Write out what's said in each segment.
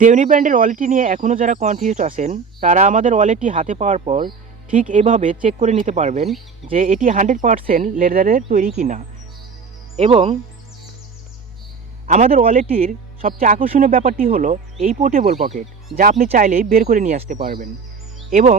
তেউনি ব্র্যান্ডের ওয়ালেটটি নিয়ে এখনও যারা কনফিউজড আছেন তারা আমাদের ওয়ালেটটি হাতে পাওয়ার পর ঠিক এইভাবে চেক করে নিতে পারবেন যে এটি 100% লেদারের তৈরি কিনা। এবং আমাদের ওয়ালেটটির সবচেয়ে আকর্ষণীয় ব্যাপারটি হলো এই পোর্টেবল পকেট, যা আপনি চাইলেই বের করে নিয়ে আসতে পারবেন। এবং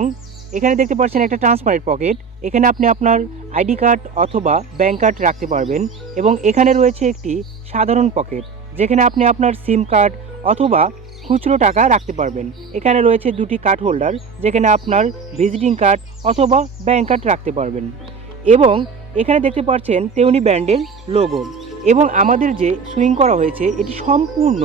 এখানে দেখতে পাচ্ছেন একটা ট্রান্সপারেন্ট পকেট, এখানে আপনি আপনার আইডি কার্ড অথবা ব্যাঙ্ক কার্ড রাখতে পারবেন। এবং এখানে রয়েছে একটি সাধারণ পকেট, যেখানে আপনি আপনার সিম কার্ড অথবা খুচরো টাকা রাখতে পারবেন। এখানে রয়েছে দুটি কার্ড হোল্ডার, যেখানে আপনার ভিজিটিং কার্ড অথবা ব্যাঙ্ক কার্ড রাখতে পারবেন। এবং এখানে দেখতে পাচ্ছেন তেউনি ব্র্যান্ডের লোগো। এবং আমাদের যে সুইং করা হয়েছে এটি সম্পূর্ণ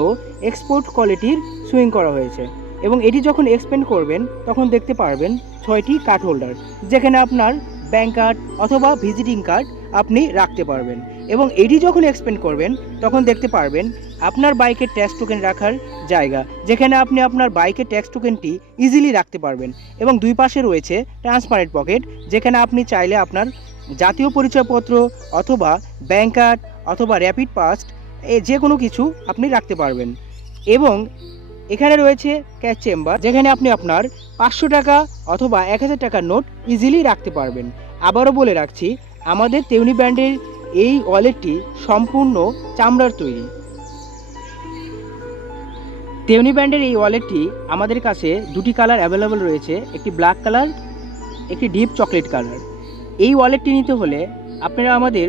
এক্সপোর্ট কোয়ালিটির সুইং করা হয়েছে। এবং এটি যখন এক্সপেন্ড করবেন তখন দেখতে পারবেন 6টি কার্ড হোল্ডার, যেখানে আপনার ব্যাঙ্ক কার্ড অথবা ভিজিটিং কার্ড আপনি রাখতে পারবেন। এবং এটি যখন এক্সপেন্ড করবেন তখন দেখতে পারবেন আপনার বাইকের ট্যাক্স টোকেন রাখার জায়গা, যেখানে আপনি আপনার বাইকের ট্যাক্স টোকেনটি ইজিলি রাখতে পারবেন। এবং দুই পাশে রয়েছে ট্রান্সপারেন্ট পকেট, যেখানে আপনি চাইলে আপনার জাতীয় পরিচয়পত্র অথবা ব্যাঙ্ক কার্ড অথবা র্যাপিড পাস যে কোনো কিছু আপনি রাখতে পারবেন। এবং এখানে রয়েছে ক্যাশ চেম্বার, যেখানে আপনি আপনার 500 টাকা অথবা 1000 টাকার নোট ইজিলি রাখতে পারবেন। আবারও বলে রাখছি, আমাদের তেউনি ব্র্যান্ডের এই ওয়ালেটটি সম্পূর্ণ চামড়ার তৈরি। তেউনি ব্র্যান্ডের এই ওয়ালেটটি আমাদের কাছে দুটি কালার অ্যাভেলেবল রয়েছে, একটি ব্ল্যাক কালার, একটি ডিপ চকলেট কালার। এই ওয়ালেটটি নিতে হলে আপনারা আমাদের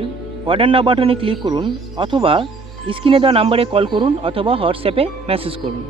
অর্ডার নাও বাটনে ক্লিক করুন অথবা স্ক্রিনে দেওয়া নাম্বারে কল করুন অথবা হোয়াটসঅ্যাপে মেসেজ করুন।